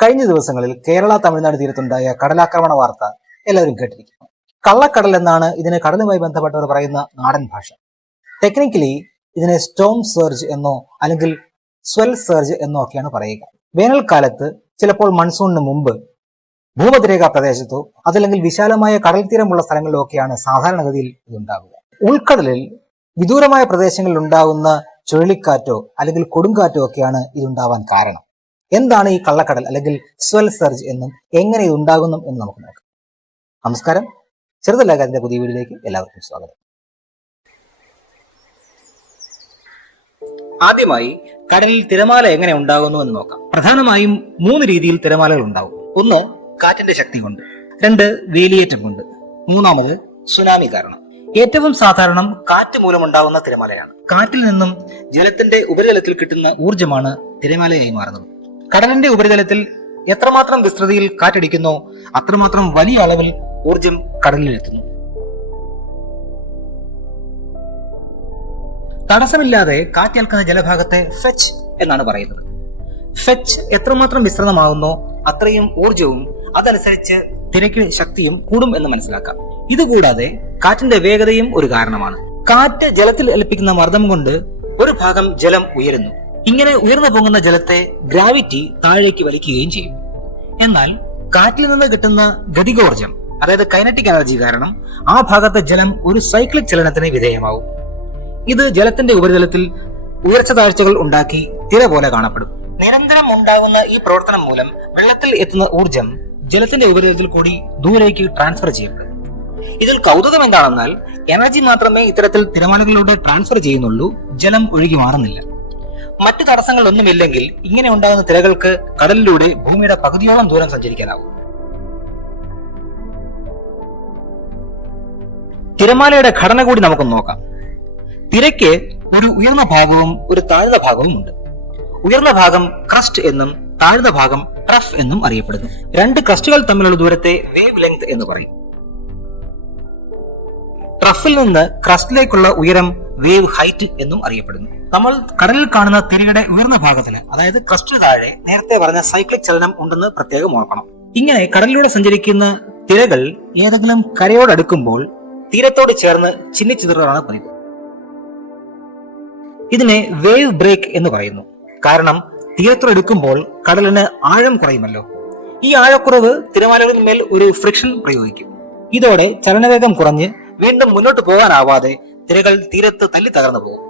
കഴിഞ്ഞ ദിവസങ്ങളിൽ കേരള തമിഴ്നാട് തീരത്തുണ്ടായ കടലാക്രമണ വാർത്ത എല്ലാവരും കേട്ടിരിക്കുന്നു. കള്ളക്കടൽ എന്നാണ് ഇതിന് കടലുമായി ബന്ധപ്പെട്ടവർ പറയുന്ന നാടൻ ഭാഷ. ടെക്നിക്കലി ഇതിനെ സ്റ്റോം സർജ് എന്നോ അല്ലെങ്കിൽ സ്വെൽ സർജ് എന്നോ ഒക്കെയാണ് പറയുക. വേനൽക്കാലത്ത് ചിലപ്പോൾ മൺസൂണിന് മുമ്പ് ഭൂമധ്യരേഖാ പ്രദേശത്തോ അതല്ലെങ്കിൽ വിശാലമായ കടൽ തീരമുള്ള സ്ഥലങ്ങളിലോ ഒക്കെയാണ് സാധാരണഗതിയിൽ ഇതുണ്ടാകുക. ഉൾക്കടലിൽ വിദൂരമായ പ്രദേശങ്ങളിൽ ഉണ്ടാകുന്ന ചുഴലിക്കാറ്റോ അല്ലെങ്കിൽ കൊടുങ്കാറ്റോ ഒക്കെയാണ് ഇതുണ്ടാവാൻ കാരണം. എന്താണ് ഈ കള്ളക്കടൽ അല്ലെങ്കിൽ സ്വെൽ സർജ് എന്നും എങ്ങനെ ഇത് ഉണ്ടാകുന്നു എന്ന് നമുക്ക് നോക്കാം. നമസ്കാരം, ചെറുതല്ലാകാരന്റെ പുതിയ വീഡിയോയിലേക്ക് എല്ലാവർക്കും സ്വാഗതം. ആദ്യമായി കടലിൽ തിരമാല എങ്ങനെ ഉണ്ടാകുന്നു എന്ന് നോക്കാം. പ്രധാനമായും 3 രീതിയിൽ തിരമാലകൾ ഉണ്ടാകും. 1, കാറ്റിന്റെ ശക്തി കൊണ്ട്. 2, വേലിയേറ്റം കൊണ്ട്. 3, സുനാമി കാരണം. ഏറ്റവും സാധാരണം കാറ്റ് മൂലമുണ്ടാകുന്ന തിരമാലയാണ്. കാറ്റിൽ നിന്നും ജലത്തിന്റെ ഉപരിതലത്തിൽ കിട്ടുന്ന ഊർജ്ജമാണ് തിരമാലയായി മാറുന്നത്. കടലിന്റെ ഉപരിതലത്തിൽ എത്രമാത്രം വിസ്തൃതിയിൽ കാറ്റടിക്കുന്നോ അത്രമാത്രം വലിയ അളവിൽ ഊർജ്ജം കടലിലെത്തുന്നു. തടസ്സമില്ലാതെ കാറ്റേൽക്കുന്ന ജലഭാഗത്തെ ഫെച്ച് എന്നാണ് പറയുന്നത്. ഫെച്ച് എത്രമാത്രം വിസ്തൃതമാകുന്നോ അത്രയും ഊർജവും അതനുസരിച്ച് തിരക്ക് ശക്തിയും കൂടും എന്ന് മനസ്സിലാക്കാം. ഇതുകൂടാതെ കാറ്റിന്റെ വേഗതയും ഒരു കാരണമാണ്. കാറ്റ് ജലത്തിൽ ഏൽപ്പിക്കുന്ന മർദ്ദം കൊണ്ട് ഒരു ഭാഗം ജലം ഉയരുന്നു. ഇങ്ങനെ ഉയർന്നു പോകുന്ന ജലത്തെ ഗ്രാവിറ്റി താഴേക്ക് വലിക്കുകയും ചെയ്യും. എന്നാൽ കാറ്റിൽ നിന്ന് കിട്ടുന്ന ഗതികോർജം, അതായത് കൈനറ്റിക് എനർജി കാരണം ആ ഭാഗത്തെ ജലം ഒരു സൈക്ലിക് ചലനത്തിന് വിധേയമാവും. ഇത് ജലത്തിന്റെ ഉപരിതലത്തിൽ ഉയർച്ച താഴ്ചകൾ ഉണ്ടാക്കി തിര പോലെ കാണപ്പെടും. നിരന്തരം ഉണ്ടാകുന്ന ഈ പ്രവർത്തനം മൂലം വെള്ളത്തിൽ എത്തുന്ന ഊർജം ജലത്തിന്റെ ഉപരിതലത്തിൽ കൂടി ദൂരേക്ക് ട്രാൻസ്ഫർ ചെയ്യപ്പെടും. ഇതിൽ കൗതുകം എന്താണെന്നാൽ എനർജി മാത്രമേ ഇത്തരത്തിൽ തിരമാലകളിലൂടെ ട്രാൻസ്ഫർ ചെയ്യുന്നുള്ളൂ, ജലം ഒഴുകി മാറുന്നില്ല. മറ്റു തടസ്സങ്ങളൊന്നുമില്ലെങ്കിൽ ഇങ്ങനെ ഉണ്ടാകുന്ന തിരകൾക്ക് കടലിലൂടെ ഭൂമിയുടെ പകുതിയോളം ദൂരം സഞ്ചരിക്കാനാവും. തിരമാലയുടെ ഘടന കൂടി നമുക്ക് നോക്കാം. തിരയ്ക്ക് ഒരു ഉയർന്ന ഭാഗവും ഒരു താഴ്ന്ന ഭാഗവും ഉണ്ട്. ഉയർന്ന ഭാഗം ക്രസ്റ്റ് എന്നും താഴ്ന്ന ഭാഗം ട്രഫ് എന്നും അറിയപ്പെടുന്നു. 2 ക്രസ്റ്റുകൾ തമ്മിലുള്ള ദൂരത്തെ വേവ് ലെങ്ത് എന്ന് പറയും. ട്രഫിൽ നിന്ന് ക്രസ്റ്റിലേക്കുള്ള ഉയരം വേവ് ഹൈറ്റ് എന്നും അറിയപ്പെടുന്നു. നമ്മൾ കടലിൽ കാണുന്ന തിരയുടെ ഉയർന്ന ഭാഗത്തിന്, അതായത് ക്രസ്റ്റിന് താഴെ നേരത്തെ പറഞ്ഞ സൈക്ലിക് ചലനം ഉണ്ടെന്ന് പ്രത്യേകം ഓർക്കണം. ഇങ്ങനെ കടലിലൂടെ സഞ്ചരിക്കുന്ന തിരകൾ ഏതെങ്കിലും കരയോടടുക്കുമ്പോൾ തീരത്തോട് ചേർന്ന് ചിന്നിച്ചിതറാണ് പതിവ്. ഇതിനെ വേവ് ബ്രേക്ക് എന്ന് പറയുന്നു. കാരണം തീരത്തോടടുക്കുമ്പോൾ കടലിന് ആഴം കുറയുമല്ലോ. ഈ ആഴക്കുറവ് തിരമാലകളിന്മേൽ ഒരു ഫ്രിക്ഷൻ പ്രയോഗിക്കും. ഇതോടെ ചലനവേഗം കുറഞ്ഞ് വീണ്ടും മുന്നോട്ട് പോകാനാവാതെ തിരകൾ തീരത്ത് തല്ലി തകർന്നു പോകും.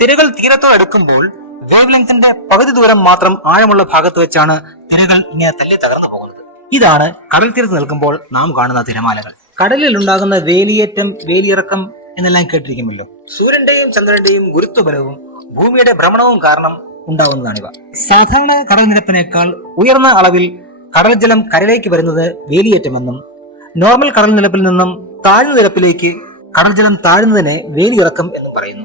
തിരകൾ തീരത്തോടടുക്കുമ്പോൾ വേവ് ലെങ്ത്തിന്റെ പകുതി ദൂരം മാത്രം ആഴമുള്ള ഭാഗത്ത് വെച്ചാണ് തിരകൾ ഇങ്ങനെ തല്ലി തകർന്നു പോകുന്നത്. ഇതാണ് കടൽ തീരത്ത് നിൽക്കുമ്പോൾ നാം കാണുന്ന തിരമാലകൾ. കടലിൽ ഉണ്ടാകുന്ന വേലിയേറ്റം, വേലിയിറക്കം എന്നെല്ലാം കേട്ടിരിക്കുമല്ലോ. സൂര്യന്റെയും ചന്ദ്രന്റെയും ഗുരുത്വബലവും ഭൂമിയുടെ ഭ്രമണവും കാരണം ഉണ്ടാകുന്നതാണിവ. സാധാരണ കടൽ നിരപ്പിനേക്കാൾ ഉയർന്ന അളവിൽ കടൽ ജലം കരയിലേക്ക് വരുന്നത് വേലിയേറ്റമെന്നും നോർമൽ കടൽ നിരപ്പിൽ നിന്നും താഴ്ന്ന നിരപ്പിലേക്ക് കടൽ ജലം താഴുന്നതിനെ വേലിയിറക്കം എന്നും പറയുന്നു.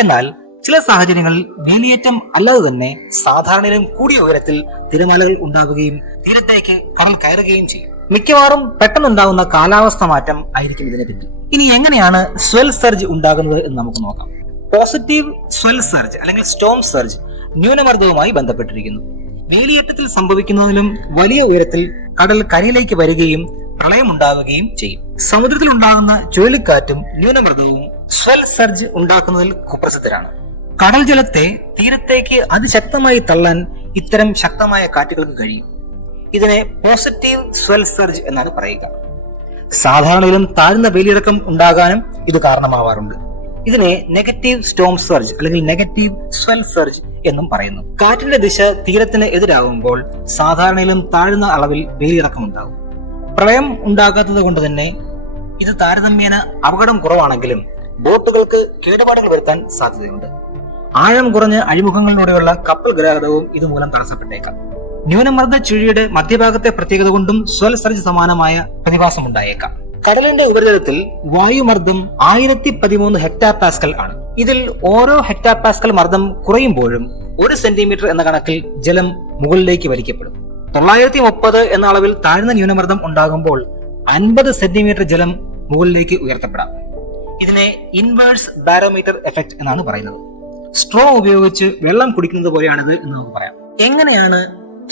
എന്നാൽ ചില സാഹചര്യങ്ങളിൽ വേലിയേറ്റം അല്ലാതെ തന്നെ സാധാരണയിലും കൂടിയ ഉയരത്തിൽ തിരമാലകൾ ഉണ്ടാവുകയും തീരത്തേക്ക് കടൽ കയറുകയും ചെയ്യും. മിക്കവാറും പെട്ടെന്നുണ്ടാകുന്ന കാലാവസ്ഥ മാറ്റം ആയിരിക്കും ഇതിനെ പറ്റി. ഇനി എങ്ങനെയാണ് സ്വെൽ സർജ് ഉണ്ടാകുന്നത് എന്ന് നമുക്ക് നോക്കാം. പോസിറ്റീവ് സ്വെൽ സർജ് അല്ലെങ്കിൽ സ്റ്റോം സർജ് ന്യൂനമർദ്ദവുമായി ബന്ധപ്പെട്ടിരിക്കുന്നു. വേലിയേറ്റത്തിൽ സംഭവിക്കുന്നതിലും വലിയ ഉയരത്തിൽ കടൽ കരയിലേക്ക് വരികയും പ്രളയം ഉണ്ടാവുകയും ചെയ്യും. സമുദ്രത്തിൽ ഉണ്ടാകുന്ന ചുഴലിക്കാറ്റും ന്യൂനമർദ്ദവും സ്വെൽ സർജ് ഉണ്ടാക്കുന്നതിൽ കുപ്രസിദ്ധരാണ്. കടൽ ജലത്തെ തീരത്തേക്ക് അതിശക്തമായി തള്ളാൻ ഇത്തരം ശക്തമായ കാറ്റുകൾക്ക് കഴിയും. ഇതിനെ പോസിറ്റീവ് സ്വെൽ സർജ് എന്നാണ് പറയുക. സാധാരണയിലും താഴ്ന്ന വേലിയിറക്കം ഉണ്ടാകാനും ഇത് കാരണമാവാറുണ്ട്. ഇതിനെ നെഗറ്റീവ് സ്റ്റോം സർജ് അല്ലെങ്കിൽ നെഗറ്റീവ് സ്വെൽ സർജ് എന്നും പറയുന്നു. കാറ്റിന്റെ ദിശ തീരത്തിന് എതിരാകുമ്പോൾ സാധാരണയിലും താഴ്ന്ന അളവിൽ വേലിയിറക്കം ഉണ്ടാകും. പ്രളയം ഉണ്ടാകാത്തത് കൊണ്ട് തന്നെ ഇത് താരതമ്യേന അപകടം കുറവാണെങ്കിലും ബോട്ടുകൾക്ക് കേടുപാടുകൾ വരുത്താൻ സാധ്യതയുണ്ട്. ആഴം കുറഞ്ഞ അഴിമുഖങ്ങളിലൂടെയുള്ള കപ്പൽ ഗതാഗതവും ഇതുമൂലം തടസ്സപ്പെട്ടേക്കാം. ന്യൂനമർദ്ദ ചുഴിയുടെ മധ്യഭാഗത്തെ പ്രത്യേകത കൊണ്ടും സ്വെൽ സർജ് സമാനമായ പ്രതിഭാസം ഉണ്ടായേക്കാം. കടലിന്റെ ഉപരിതലത്തിൽ വായുമർദ്ദം 1013 ഹെക്ടാ പാസ്കൽ ആണ്. ഇതിൽ ഓരോ ഹെക്ടാ പാസ്കൽ മർദ്ദം കുറയുമ്പോഴും 1 സെന്റിമീറ്റർ എന്ന കണക്കിൽ ജലം മുകളിലേക്ക് വലിക്കപ്പെടും. 930 എന്ന അളവിൽ താഴ്ന്ന ന്യൂനമർദ്ദം ഉണ്ടാകുമ്പോൾ 50 സെന്റിമീറ്റർ ജലം മുകളിലേക്ക് ഉയർത്തപ്പെടാം. ഇതിനെ ഇൻവേഴ്സ് ബാരോമീറ്റർ എഫക്ട് എന്നാണ് പറയുന്നത്. സ്ട്രോ ഉപയോഗിച്ച് വെള്ളം കുടിക്കുന്നത് പോലെയാണിത് എന്ന് നമുക്ക് പറയാം. എങ്ങനെയാണ്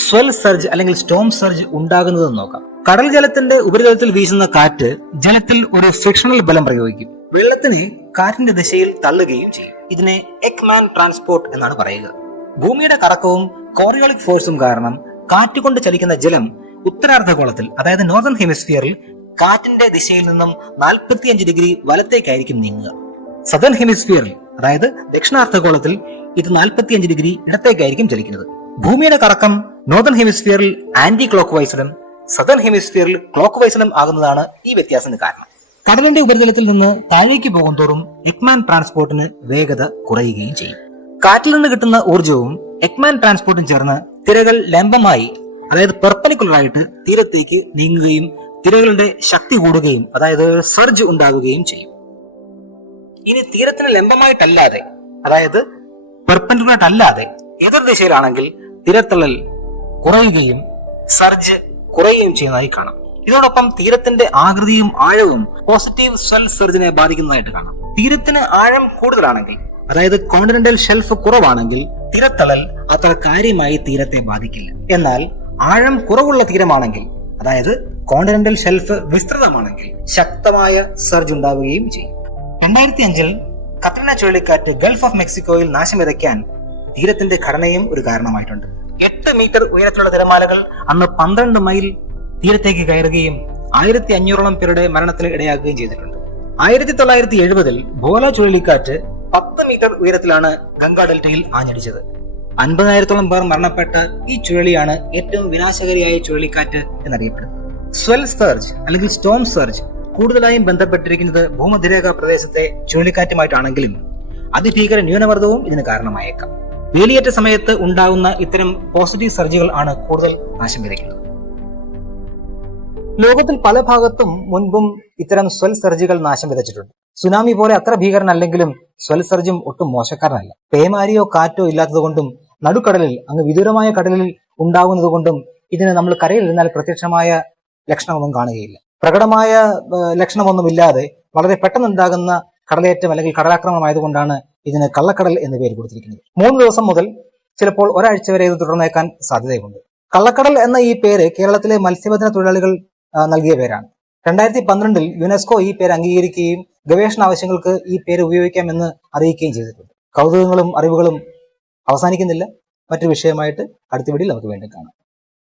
സ്വെൽ സർജ് അല്ലെങ്കിൽ സ്റ്റോം സർജ് ഉണ്ടാകുന്നത് എന്ന് നോക്കാം. കടൽ ജലത്തിന്റെ ഉപരിതലത്തിൽ വീശുന്ന കാറ്റ് ജലത്തിൽ ഒരു ഫ്രിക്ഷണൽ ബലം പ്രയോഗിക്കും. വെള്ളത്തിനെ കാറ്റിന്റെ ദിശയിൽ തള്ളുകയും ചെയ്യും. ഇതിനെ എക്മാൻ ട്രാൻസ്പോർട്ട് എന്നാണ് പറയുക. ഭൂമിയുടെ കറക്കവും കോറിയോളിക് ഫോഴ്സും കാരണം കാറ്റുകൊണ്ട് ചലിക്കുന്ന ജലം ഉത്തരാർദ്ധഗോളത്തിൽ, അതായത് നോർത്തേൺ ഹെമിസ്ഫിയറിൽ കാറ്റിന്റെ ദിശയിൽ നിന്നും 45 ഡിഗ്രി വലത്തേക്കായിരിക്കും നീങ്ങുക. സദേൺ ഹെമിസ്ഫിയറിൽ, അതായത് ദക്ഷിണാർദ്ധഗോളത്തിൽ ഇത് 45 ഡിഗ്രി ഇടത്തേക്കായിരിക്കും ചലിക്കുന്നത്. ഭൂമിയുടെ കറക്കം നോർത്തേൺ ഹെമിസ്ഫിയറിൽ ആന്റി ക്ലോക്ക് വൈസിലും സദേൺ ഹെമിസ്ഫിയറിൽ ക്ലോക്ക് വൈസിലും ആകുന്നതാണ് ഈ വ്യത്യാസത്തിന് കാരണം. കടലിന്റെ ഉപരിതലത്തിൽ നിന്ന് താഴേക്ക് പോകും തോറും എക്മാൻ ട്രാൻസ്പോർട്ടിന് വേഗത കുറയുകയും ചെയ്യും. കാറ്റിൽ നിന്ന് കിട്ടുന്ന ഊർജവും എക്മാൻ ട്രാൻസ്പോർട്ടും ചേർന്ന് തിരകൾ ലംബമായി, അതായത് പെർപെനിക്കുലർ ആയിട്ട് തീരത്തേക്ക് നീങ്ങുകയും തിരകളുടെ ശക്തി കൂടുകയും, അതായത് സർജ് ഉണ്ടാവുകയും ചെയ്യും. ഇനി തീരത്തിന് ലംബമായിട്ടല്ലാതെ, അതായത് പെർപെൻഡിക്കുലർ അല്ലാതെ എതിർ ദിശയിലാണെങ്കിൽ തിരത്തള്ളൽ കുറയുകയും സർജ് കുറയുകയും ചെയ്യുന്നതായി കാണാം. ഇതോടൊപ്പം തീരത്തിന്റെ ആകൃതിയും ആഴവും പോസിറ്റീവ് സ്വെൽ സർജിനെ ബാധിക്കുന്നതായിട്ട് കാണാം. തീരത്തിന് ആഴം കൂടുതലാണെങ്കിൽ, അതായത് കോണ്ടിനെന്റൽ ഷെൽഫ് കുറവാണെങ്കിൽ തിരത്തള്ളൽ അത്ര കാര്യമായി തീരത്തെ ബാധിക്കില്ല. എന്നാൽ ആഴം കുറവുള്ള തീരമാണെങ്കിൽ, അതായത് കോണ്ടിനെന്റൽ ഷെൽഫ് വിസ്തൃതമാണെങ്കിൽ ശക്തമായ സർജ് ഉണ്ടാവുകയും ചെയ്യും. 2005 കത്രീന ചുഴലിക്കാറ്റ് ഗൾഫ് ഓഫ് മെക്സിക്കോയിൽ നാശം വിതയ്ക്കാൻ തീരത്തിന്റെ ഘടനയും ഒരു കാരണമായിട്ടുണ്ട്. 8 മീറ്റർ ഉയരത്തിലുള്ള തിരമാലകൾ അന്ന് 12 മൈൽ തീരത്തേക്ക് കയറുകയും 1500ഓളം പേരുടെ മരണത്തിന് ഇടയാക്കുകയും ചെയ്തിട്ടുണ്ട്. 1970 ഭോല ചുഴലിക്കാറ്റ് 10 മീറ്റർ ഉയരത്തിലാണ് ഗംഗാ ഡെൽറ്റയിൽ ആഞ്ഞടിച്ചത്. 50,000ഓളം പേർ മരണപ്പെട്ട ഈ ചുഴലിയാണ് ഏറ്റവും വിനാശകാരിയായ ചുഴലിക്കാറ്റ് എന്നറിയപ്പെടുന്നത്. സ്വെൽ സർജ് അല്ലെങ്കിൽ സ്റ്റോം സർജ് കൂടുതലായും ബന്ധപ്പെട്ടിരിക്കുന്നത് ഭൂമധ്യരേഖ പ്രദേശത്തെ ചുഴലിക്കാറ്റുമായിട്ടാണെങ്കിലും അതിഭീകര ന്യൂനമർദ്ദവും ഇതിന് കാരണമായേക്കാം. വേലിയേറ്റ സമയത്ത് ഉണ്ടാകുന്ന ഇത്തരം പോസിറ്റീവ് സർജുകൾ ആണ് കൂടുതൽ നാശം വിതയ്ക്കുന്നത്. ലോകത്തിൽ പല ഭാഗത്തും മുൻപും ഇത്തരം സ്വെൽ സർജുകൾ നാശം വിതച്ചിട്ടുണ്ട്. സുനാമി പോലെ അത്ര ഭീകരനല്ലെങ്കിലും സ്വെൽ സർജും ഒട്ടും മോശക്കാരനല്ല. പേമാരിയോ കാറ്റോ ഇല്ലാത്തതുകൊണ്ടും നടുക്കടലിൽ, അങ്ങ് വിദൂരമായ കടലിൽ ഉണ്ടാകുന്നത് കൊണ്ടും ഇതിന് നമ്മൾ കരയിൽ ഇരുന്നാൽ പ്രത്യക്ഷമായ ലക്ഷണമൊന്നും കാണുകയില്ല. പ്രകടമായ ലക്ഷണമൊന്നുമില്ലാതെ വളരെ പെട്ടെന്നുണ്ടാകുന്ന കടലേറ്റം അല്ലെങ്കിൽ കടലാക്രമണമായതുകൊണ്ടാണ് ഇതിന് കള്ളക്കടൽ എന്ന് പേര് കൊടുത്തിരിക്കുന്നത്. 3 ദിവസം മുതൽ ചിലപ്പോൾ ഒരാഴ്ച വരെ ഇത് തുടർന്നേക്കാൻ സാധ്യതയുണ്ട്. കള്ളക്കടൽ എന്ന ഈ പേര് കേരളത്തിലെ മത്സ്യബന്ധന തൊഴിലാളികൾ നൽകിയ പേരാണ്. 2012 യുനെസ്കോ ഈ പേര് അംഗീകരിക്കുകയും ഗവേഷണ ആവശ്യങ്ങൾക്ക് ഈ പേര് ഉപയോഗിക്കാമെന്ന് അറിയിക്കുകയും ചെയ്തിട്ടുണ്ട്. കൗതുകങ്ങളും അറിവുകളും അവസാനിക്കുന്നില്ല. മറ്റൊരു വിഷയമായിട്ട് അടുത്ത വീഡിയോയിൽ നമുക്ക് വീണ്ടും കാണാം.